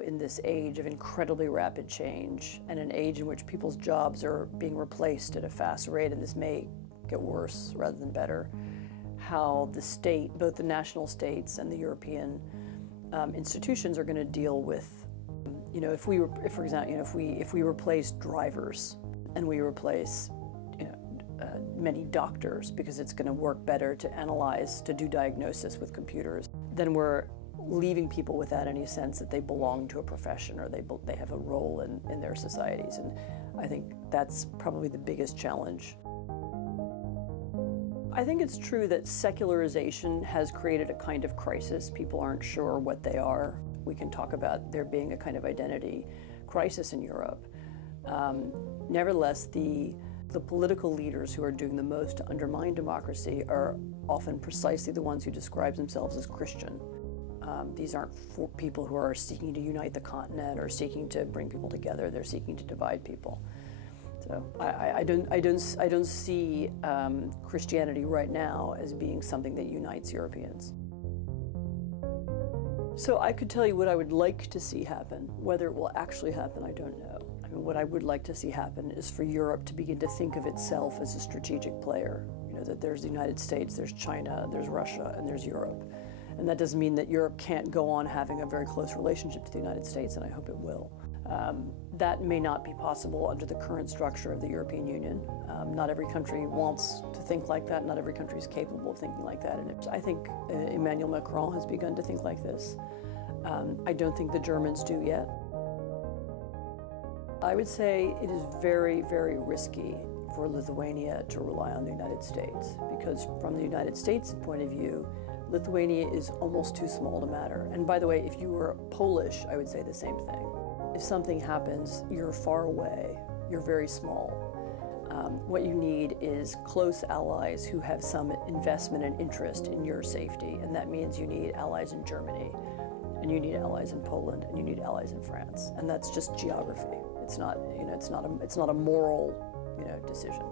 In this age of incredibly rapid change and an age in which people's jobs are being replaced at a fast rate, and this may get worse rather than better, how the state, both the national states and the European institutions, are going to deal with, if we replace drivers and we replace many doctors because it's going to work better to analyze, to do diagnosis with computers, then we're leaving people without any sense that they belong to a profession or they have a role in their societies. And I think that's probably the biggest challenge. I think it's true that secularization has created a kind of crisis. People aren't sure what they are. We can talk about there being a kind of identity crisis in Europe. Nevertheless, the political leaders who are doing the most to undermine democracy are often precisely the ones who describe themselves as Christian. These aren't people who are seeking to unite the continent or seeking to bring people together. They're seeking to divide people. So I don't see Christianity right now as being something that unites Europeans. So I could tell you what I would like to see happen. Whether it will actually happen, I don't know. I mean, what I would like to see happen is for Europe to begin to think of itself as a strategic player. That there's the United States, there's China, there's Russia, and there's Europe. And that doesn't mean that Europe can't go on having a very close relationship to the United States, and I hope it will. That may not be possible under the current structure of the European Union. Not every country wants to think like that. Not every country is capable of thinking like that. And I think Emmanuel Macron has begun to think like this. I don't think the Germans do yet. I would say it is very, very risky for Lithuania to rely on the United States, because from the United States' point of view, Lithuania is almost too small to matter. And by the way, if you were Polish, I would say the same thing. If something happens, you're far away, you're very small. What you need is close allies who have some investment and interest in your safety, and that means you need allies in Germany, and you need allies in Poland, and you need allies in France, and that's just geography. It's not a moral, decision.